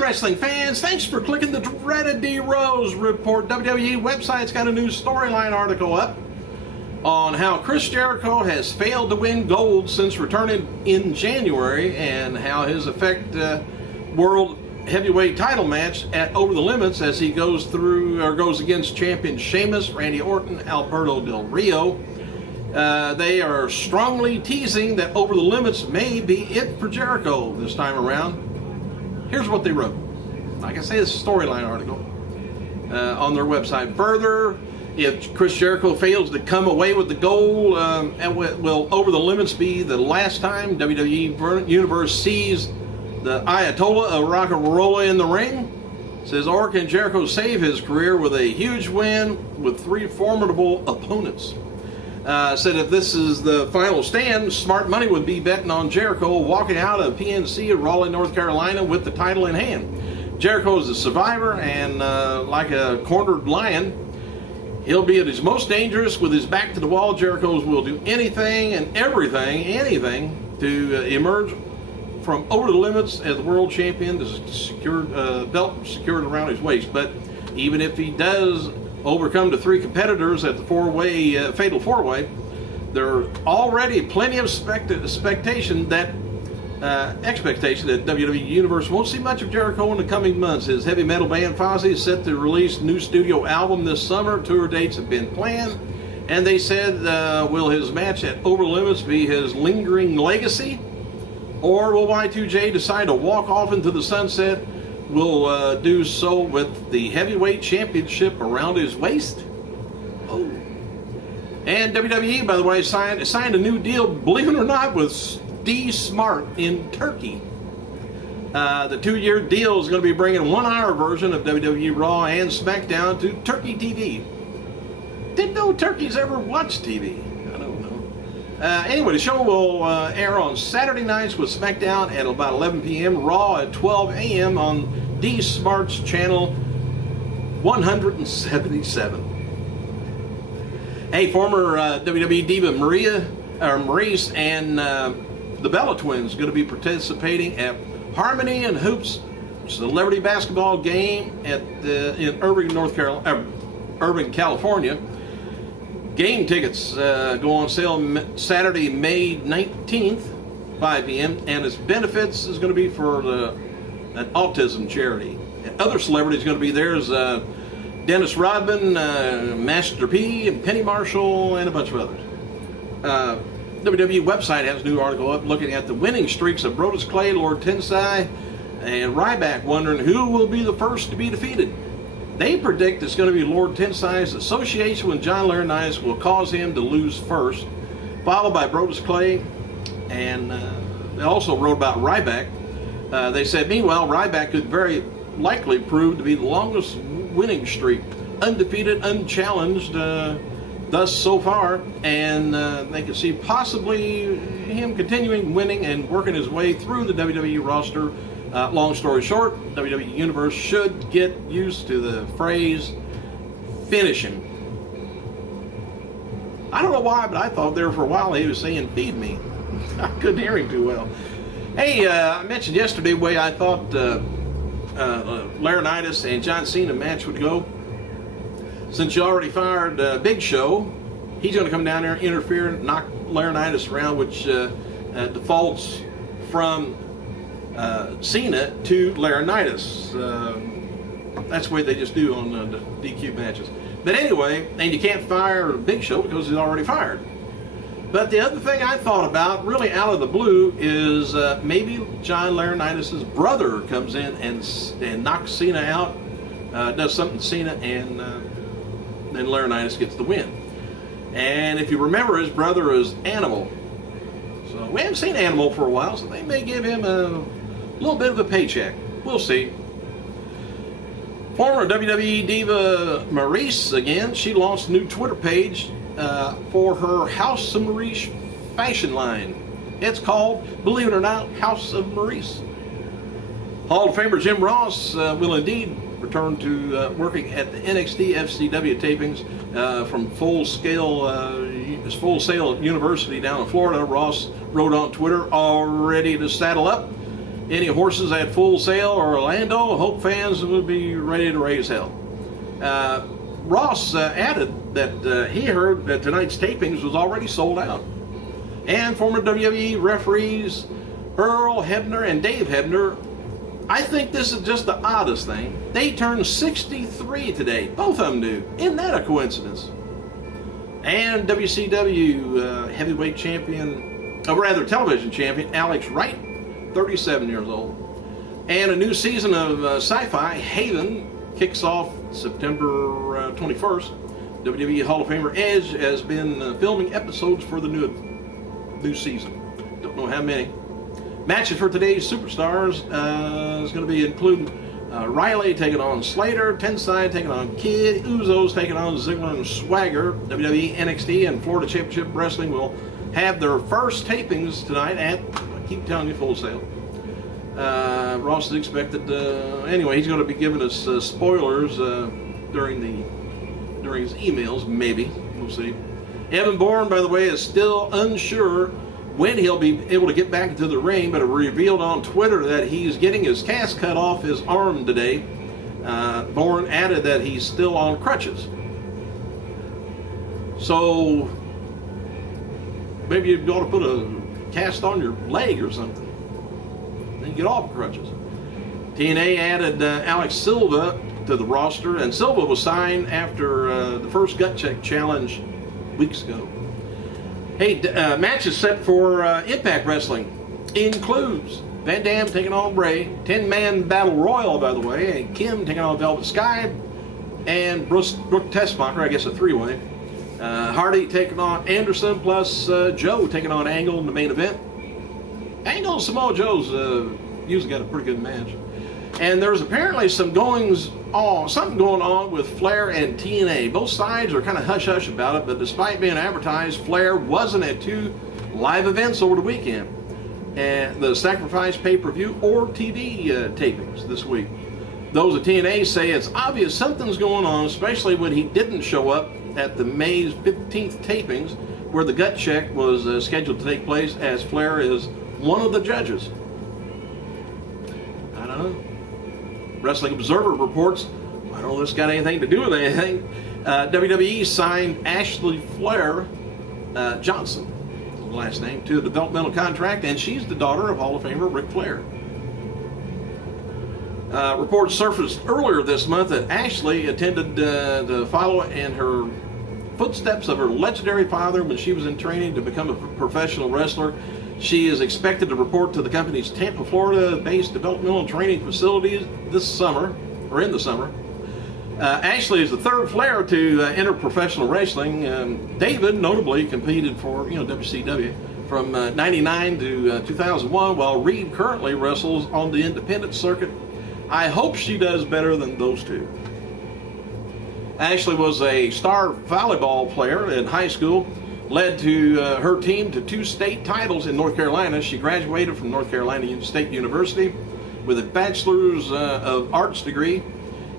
wrestling fans, thanks for clicking the dreaded D Rose Report. WWE website's got a new storyline article up on how Chris Jericho has failed to win gold since returning in January, and how his affect world heavyweight title match at Over the Limits as he goes against champion Sheamus, Randy Orton, Alberto Del Rio. They are strongly teasing that Over the Limits may be it for Jericho this time around. Here's what they wrote. Like I say, it's a storyline article on their website. Further, if Chris Jericho fails to come away with the gold, will Over the Limits be the last time WWE Universe sees the Ayatollah of rock and roll in the ring? Says, or can Jericho save his career with a huge win with 3 formidable opponents? Said if this is the final stand, smart money would be betting on Jericho walking out of PNC in Raleigh, North Carolina with the title in hand. Jericho is a survivor, and like a cornered lion, he'll be at his most dangerous with his back to the wall. Jericho will do anything and anything to emerge from Over the Limits as the world champion, the belt secured around his waist. But even if he does overcome the 3 competitors at the fatal 4-way, there are already plenty of expectation that WWE Universe won't see much of Jericho in the coming months. His heavy metal band Fozzy is set to release a new studio album this summer. Tour dates have been planned, and they said, will his match at Over the Limits be his lingering legacy, or will Y2J decide to walk off into the sunset? Will do so with the heavyweight championship around his waist. Oh. And WWE, by the way, signed a new deal, believe it or not, with D Smart in Turkey. The 2-year deal is going to be bringing 1-hour version of WWE Raw and SmackDown to Turkey TV. Didn't know Turkeys ever watch TV. I don't know. Anyway, the show will air on Saturday nights with SmackDown at about 11 p.m., Raw at 12 a.m. on D Smart's channel 177. Hey, former WWE diva Maurice and the Bella Twins going to be participating at Harmony and Hoops celebrity basketball game in Irving, California. Game tickets go on sale Saturday, May 19th, 5 p.m. and its benefits is going to be for an autism charity. And other celebrities going to be there is Dennis Rodman, Master P, and Penny Marshall, and a bunch of others. WWE website has a new article up looking at the winning streaks of Brodus Clay, Lord Tensai, and Ryback, wondering who will be the first to be defeated. They predict it's going to be Lord Tensai's association with John Laurinaitis will cause him to lose first, followed by Brodus Clay, and they also wrote about Ryback. They said, meanwhile, Ryback could very likely prove to be the longest winning streak, undefeated, unchallenged thus so far, and they could see possibly him continuing winning and working his way through the WWE roster. Long story short, WWE Universe should get used to the phrase, finish him. I don't know why, but I thought there for a while he was saying, feed me. I couldn't hear him too well. Hey, I mentioned yesterday the way I thought Laurinaitis and John Cena match would go. Since you already fired Big Show, he's going to come down there, interfere, and knock Laurinaitis around, which defaults from Cena to Laurinaitis. That's the way they just do on the DQ matches. But anyway, and you can't fire Big Show because he's already fired. But the other thing I thought about, really out of the blue, is maybe John Laurinaitis' brother comes in and knocks Cena out, does something to Cena, and then Laurinaitis gets the win. And if you remember, his brother is Animal. So we haven't seen Animal for a while, so they may give him a little bit of a paycheck. We'll see. Former WWE diva Maurice, again, she launched a new Twitter page for her House of Maurice fashion line. It's called, believe it or not, House of Maurice. Hall of Famer Jim Ross will indeed return to working at the NXT FCW tapings from Full Sail University down in Florida. Ross wrote on Twitter, all ready to saddle up. Any horses at Full Sail or Orlando, Hope fans would be ready to raise hell. Ross added that he heard that tonight's tapings was already sold out. And former WWE referees Earl Hebner and Dave Hebner, I think this is just the oddest thing. They turned 63 today. Both of them do. Isn't that a coincidence? And WCW heavyweight champion, or rather television champion, Alex Wright, 37 years old. And a new season of Sci-Fi Haven kicks off September 21st. WWE Hall of Famer Edge has been filming episodes for the new season. Don't know how many. Matches for today's superstars is going to be including Riley taking on Slater, Tensai taking on Kid, Usos taking on Ziggler and Swagger. WWE, NXT, and Florida Championship Wrestling will have their first tapings tonight at, I keep telling you, Full Sail. Ross is expected, anyway, he's going to be giving us spoilers during his emails, maybe. We'll see. Evan Bourne, by the way, is still unsure when he'll be able to get back into the ring, but it revealed on Twitter that he's getting his cast cut off his arm today. Bourne added that he's still on crutches. So maybe you've got to put a cast on your leg or something. Then get off crutches. TNA added Alex Silva to the roster, and Silva was signed after the first gut check challenge weeks ago. Hey, matches set for Impact Wrestling includes Van Dam taking on Bray, 10-man battle royal, by the way, and Kim taking on Velvet Sky, and Brooke Tessmacher, I guess a three-way. Hardy taking on Anderson, plus Joe taking on Angle in the main event. Angle and Samoa Joe's usually got a pretty good match. And there's apparently something going on with Flair and TNA. Both sides are kind of hush-hush about it, but despite being advertised, Flair wasn't at 2 live events over the weekend. And the Sacrifice pay-per-view or TV tapings this week. Those at TNA say it's obvious something's going on, especially when he didn't show up at the May 15th tapings, where the gut check was scheduled to take place, as Flair is one of the judges. I don't know. Wrestling Observer reports, I don't know if this got anything to do with anything, WWE signed Ashley Flair Johnson, last name, to a developmental contract, and she's the daughter of Hall of Famer Ric Flair. Reports surfaced earlier this month that Ashley intended to follow in her footsteps of her legendary father when she was in training to become a professional wrestler. She is expected to report to the company's Tampa, Florida-based developmental training facilities this summer, or in the summer. Ashley is the third Flair to enter professional wrestling. David notably competed for WCW from 99 to 2001, while Reed currently wrestles on the independent circuit. I hope she does better than those two. Ashley was a star volleyball player in high school, led to her team to 2 state titles in North Carolina. She graduated from North Carolina State University with a Bachelor's of Arts degree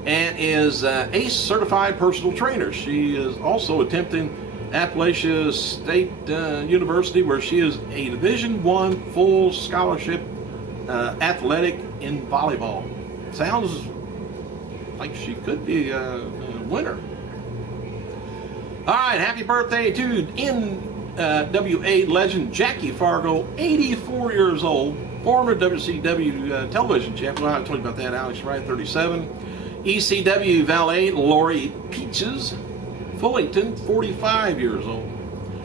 and is ACE certified personal trainer. She is also attempting Appalachia State University, where she is a Division I full scholarship athletic in volleyball. Sounds like she could be a winner. All right, happy birthday to NWA legend Jackie Fargo, 84 years old, former WCW television champion. Well, I told you about that. Alex Wright, 37. ECW valet Lori Peaches Fullington, 45 years old.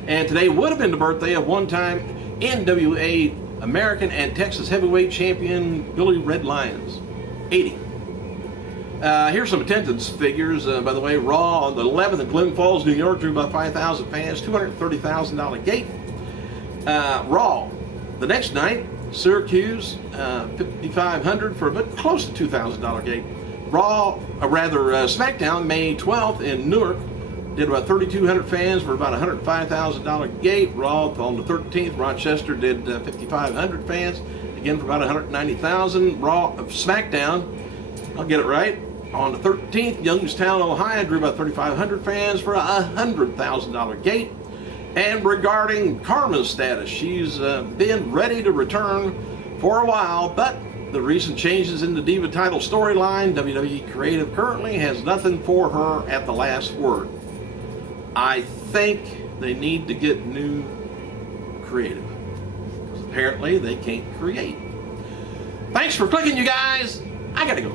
And today would have been the birthday of one-time NWA American and Texas heavyweight champion Billy Red Lyons, 80. Here's some attendance figures. By the way, Raw on the 11th in Glens Falls, New York, drew about 5,000 fans, $230,000 gate. Raw the next night, Syracuse, 5,500 for about close to $2,000 gate. SmackDown, May 12th in Newark, did about 3,200 fans for about $105,000 gate. Raw on the 13th, Rochester did 5,500 fans, again for about $190,000. SmackDown, I'll get it right, on the 13th, Youngstown, Ohio, drew about 3,500 fans for a $100,000 gate. And regarding Kharma's status, she's been ready to return for a while, but the recent changes in the Diva title storyline, WWE Creative currently has nothing for her at the last word. I think they need to get new creative. Apparently they can't create. Thanks for clicking, you guys. I gotta go.